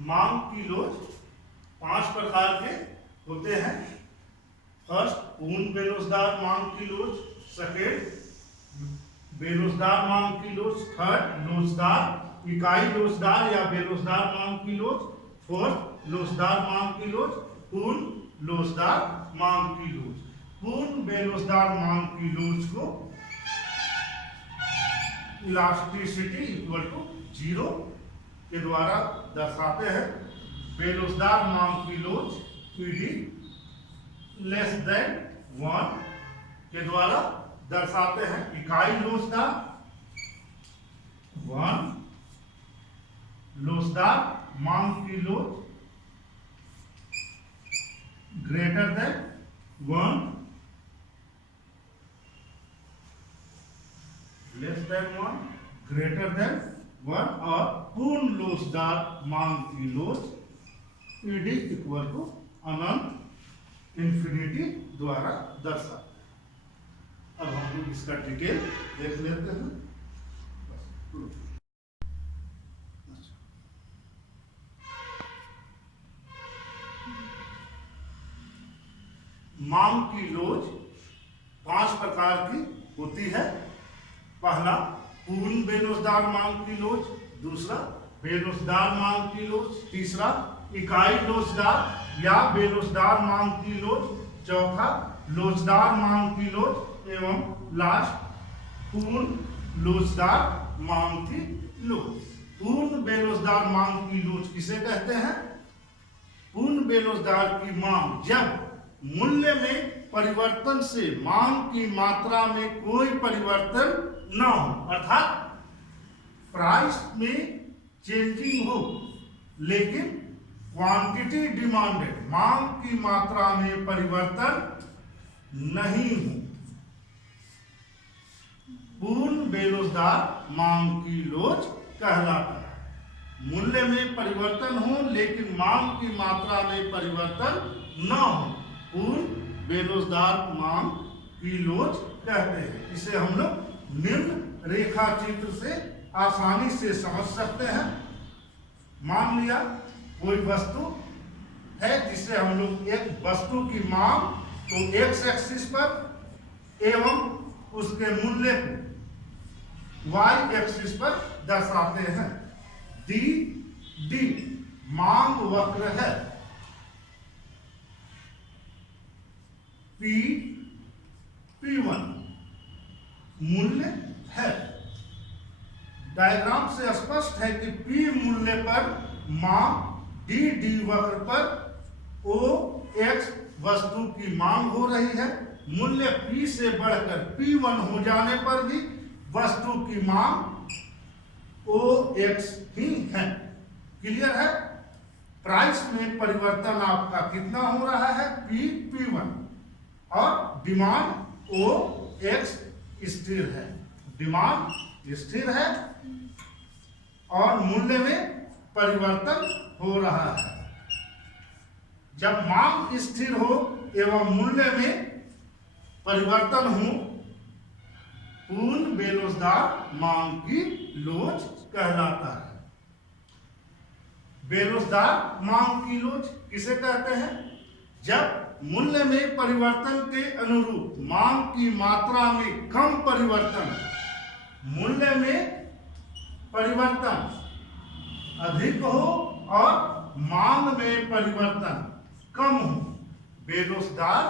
मांग की लोच 5 प्रकार के होते हैं। फर्स्ट, पूर्ण बेरोजगार मांग की लोच। सेकेंड, बेरोजगार मांग की लोच। थर्ड, लोचदार इकाई लोचदार या बेरोजगार मांग की लोच। फोर्थ, लोचदार मांग की लोच। पूर्ण लोचदार मांग की लोच। पूर्ण बेरोजगार मांग की लोच को इलास्टिसिटी इक्वल टू 0 के द्वारा दर्शाते हैं। बेरोजगार मांग की लोच पीडी लेस देन 1 के द्वारा दर्शाते हैं। इकाई लोचदार 1, लोचदार मांग की लोच greater than 1, less than 1, greater than 1 और पूर्ण लोचदार मांग की लोच पीडी इक्वल टू अनंत इंफिनिटी द्वारा दर्शाते हैं। अब हम लोग इसका डिटेल देख लेते हैं। मांग की लोच 5 प्रकार की होती है। पहला, पूर्ण बेरोजगार मांग की लोच। दूसरा, बेरोजगार मांग की लोच। तीसरा, इकाई लोचदार या बेरोजगार मांग की लोच। चौथा, लोचदार मांग की लोच एवं लास्ट, पूर्ण लोचदार मांग की लोच। पूर्ण बेरोजगार मांग की लोच किसे कहते हैं? पूर्ण बेरोजगार की मांग जब मूल्य में परिवर्तन से मांग की मात्रा में कोई परिवर्तन न हो, अर्थात प्राइस में चेंजिंग हो लेकिन क्वांटिटी डिमांडेड, मांग की मात्रा में परिवर्तन नहीं हो, पूर्ण बेरोजगार मांग की लोच कहलाता है। मूल्य में परिवर्तन हो लेकिन मांग की मात्रा में परिवर्तन न हो, पूर्ण बेरोजगार मांग की लोच कहते हैं। इसे हम लोग निम्न रेखा चित्र से आसानी से समझ सकते हैं। मान लिया कोई वस्तु है जिसे हम लोग एक वस्तु की मांग तो एक्स एक्सिस पर एवं उसके मूल्य को वाई एक्सिस पर दर्शाते हैं। डी मांग वक्र है। P1 मूल्य है। डायग्राम से स्पष्ट है कि P मूल्य पर मांग डी वक्र पर OX वस्तु की मांग हो रही है। मूल्य P से बढ़कर P1 हो जाने पर भी वस्तु की मांग OX ही है। क्लियर है? प्राइस में परिवर्तन आपका कितना हो रहा है? P1 और डिमांड OX स्थिर है। डिमांड स्थिर है और मूल्य में परिवर्तन हो रहा है। जब मांग स्थिर हो एवं मूल्य में परिवर्तन हो, पूर्ण बेरोजगार मांग की लोच कहलाता है। बेरोजगार मांग की लोच किसे कहते हैं? जब मूल्य में परिवर्तन के अनुरूप मांग की मात्रा में कम परिवर्तन, मूल्य में परिवर्तन अधिक हो और मांग में परिवर्तन कम हो, बेरोजगार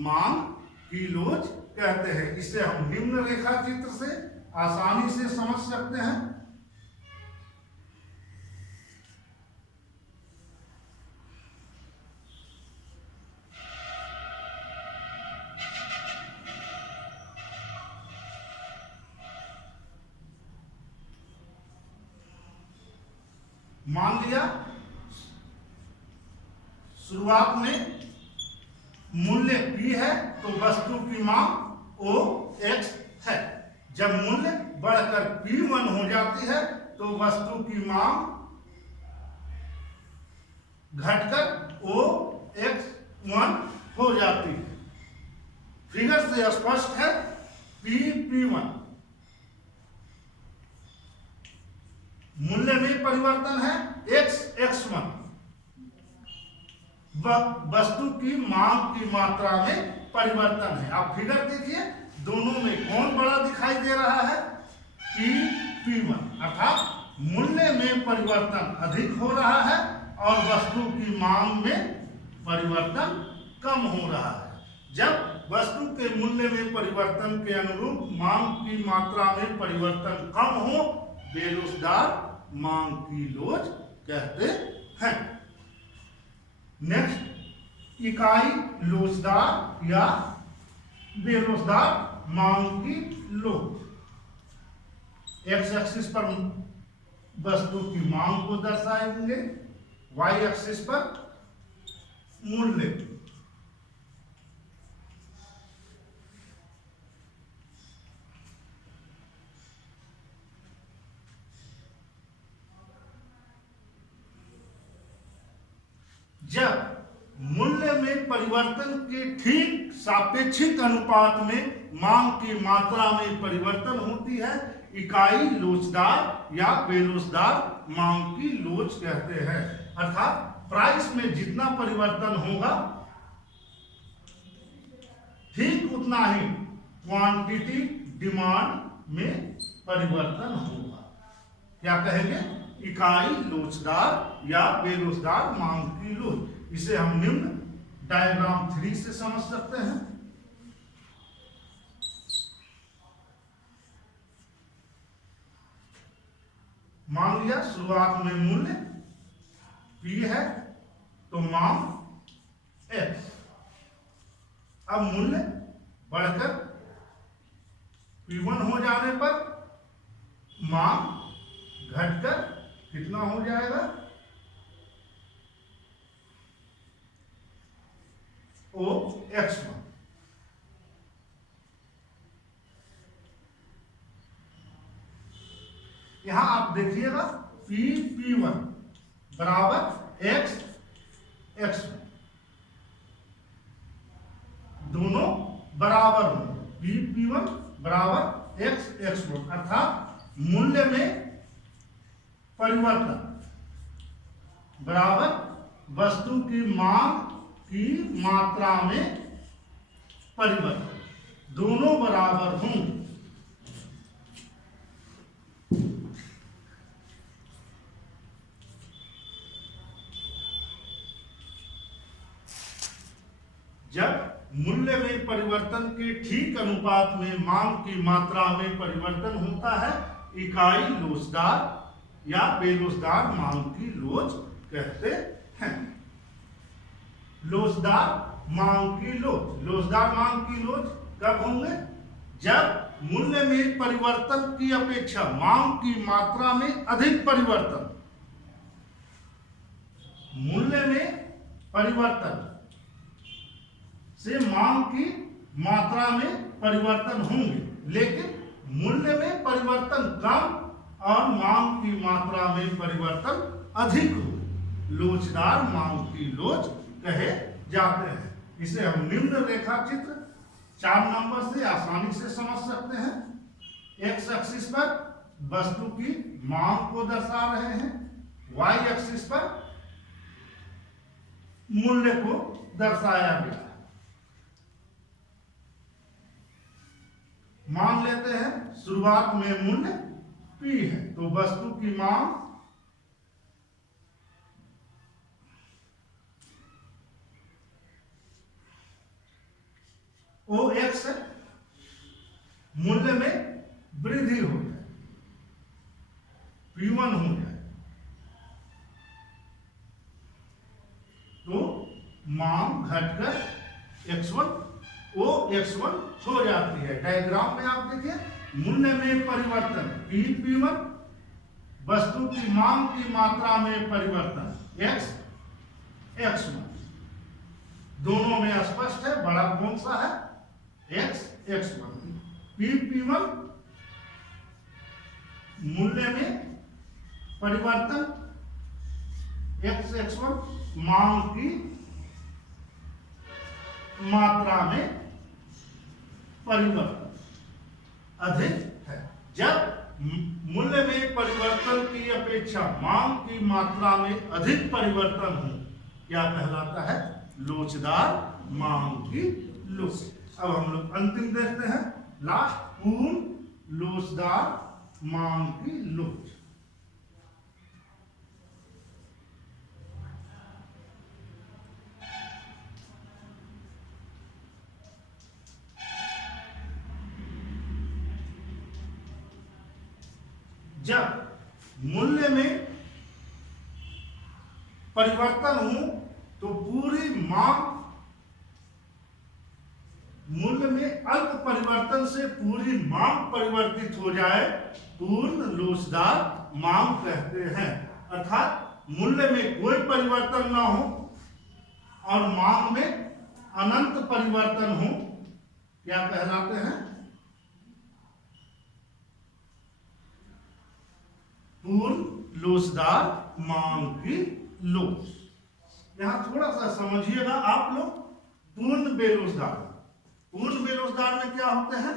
मांग की लोच कहते हैं। इसे हम निम्न रेखा चित्र से आसानी से समझ सकते हैं। मान लिया शुरुआत में मूल्य P है तो वस्तु की मांग OX है। जब मूल्य बढ़कर P1 हो जाती है तो वस्तु की मांग घटकर OX1 हो जाती है। फिगर से स्पष्ट है P1 मूल्य में परिवर्तन है x x1 वस्तु की मांग की मात्रा में परिवर्तन है। आप फिगर देखिए, दोनों में कौन बड़ा दिखाई दे रहा है? P1, अर्थात मूल्य में परिवर्तन अधिक हो रहा है और वस्तु की मांग में परिवर्तन कम हो रहा है। जब वस्तु के मूल्य में परिवर्तन के अनुरूप मांग की मात्रा में परिवर्तन कम हो, बेरोजगार मांग की लोच कहते हैं। नेक्स्ट, इकाई लोचदार या बेरोजगार मांग की लोच। एक्स एक्सिस पर वस्तु की मांग को दर्शाएंगे, वाई एक्सिस पर मूल्य। जब मूल्य में परिवर्तन के ठीक सापेक्षिक अनुपात में मांग की मात्रा में परिवर्तन होती है, इकाई लोचदार या बेरोजगार मांग की लोच कहते हैं। अर्थात प्राइस में जितना परिवर्तन होगा, ठीक उतना ही क्वांटिटी डिमांड में परिवर्तन होगा। क्या कहेंगे? इकाई लोचदार या बेरोजगार मांग की लोच। इसे हम निम्न डायग्राम 3 से समझ सकते हैं। मान लिया शुरुआत में मूल्य P है तो मांग X। अब मूल्य बढ़कर P1 हो जाने पर मांग घटकर कितना हो जाएगा? OX1। यहां आप देखिएगा P1 बराबर X1, दोनों बराबर हों। P1 बराबर X1, अर्थात मूल्य में परिवर्तन बराबर वस्तु की मांग की मात्रा में परिवर्तन, दोनों बराबर हों। जब मूल्य में परिवर्तन के ठीक अनुपात में मांग की मात्रा में परिवर्तन होता है, इकाई लोचदार या बेरोजगार मांग की लोच कहते हैं। लोचदार मांग की लोच। लोचदार मांग की लोच कब होंगे? जब मूल्य में परिवर्तन की अपेक्षा मांग की मात्रा में अधिक परिवर्तन, मूल्य में परिवर्तन से मांग की मात्रा में परिवर्तन होंगे, लेकिन मूल्य में परिवर्तन कम और मांग की मात्रा में परिवर्तन अधिक हो, लोचदार मांग की लोच कहे जाते हैं। इसे हम निम्न रेखा चित्र 4 नंबर से आसानी से समझ सकते हैं। एक्स एक्सिस पर वस्तु की मांग को दर्शा रहे हैं, वाई एक्सिस पर मूल्य को दर्शाया गया है। मान लेते हैं शुरुआत में मूल्य P है तो वस्तु की मांग OX है, मूल्य में वृद्धि हो जाए, P1 हो जाए तो मांग घटकर X1 OX1 हो जाती है। डायग्राम में आप देखिए, मूल्य में परिवर्तन P1, वस्तु की मांग की मात्रा में परिवर्तन X1, दोनों में स्पष्ट है। बड़ा कौन सा है? X1। P1 मूल्य में परिवर्तन, X1 मांग की मात्रा में परिवर्तन अधिक है। जब मूल्य में परिवर्तन की अपेक्षा मांग की मात्रा में अधिक परिवर्तन हो क्या कहलाता है? लोचदार मांग की लोच। अब हम लोग अंतिम देखते हैं, लास्ट, पूर्ण लोचदार मांग की लोच। जब मूल्य में परिवर्तन हो तो पूरी मांग, मूल्य में अल्प परिवर्तन से पूरी मांग परिवर्तित हो जाए, पूर्ण लोचदार मांग कहते हैं। अर्थात मूल्य में कोई परिवर्तन ना हो और मांग में अनंत परिवर्तन हो, क्या कहलाते हैं? पूर्ण लोचदार मांग की लोच। यहां थोड़ा सा समझिएगा आप लोग, पूर्ण बेरोजगार। पूर्ण बेरोजगार में क्या होते हैं?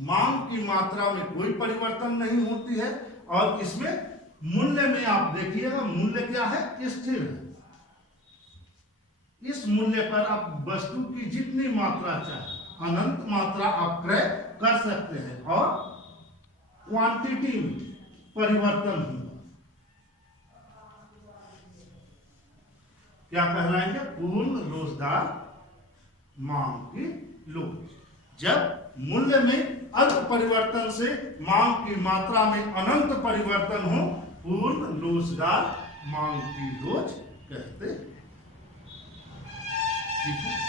मांग की मात्रा में कोई परिवर्तन नहीं होती है और इसमें मूल्य में आप देखिएगा, मूल्य क्या है? स्थिर है। इस मूल्य पर आप वस्तु की जितनी मात्रा चाहे, अनंत मात्रा आप क्रय कर सकते हैं और क्वांटिटी में परिवर्तन होगा, क्या कहलाएंगे? पूर्ण लोचदार मांग की लोच। जब मूल्य में अल्प परिवर्तन से मांग की मात्रा में अनंत परिवर्तन हो, पूर्ण लोचदार मांग की लोच कहते हैं। ठीक है।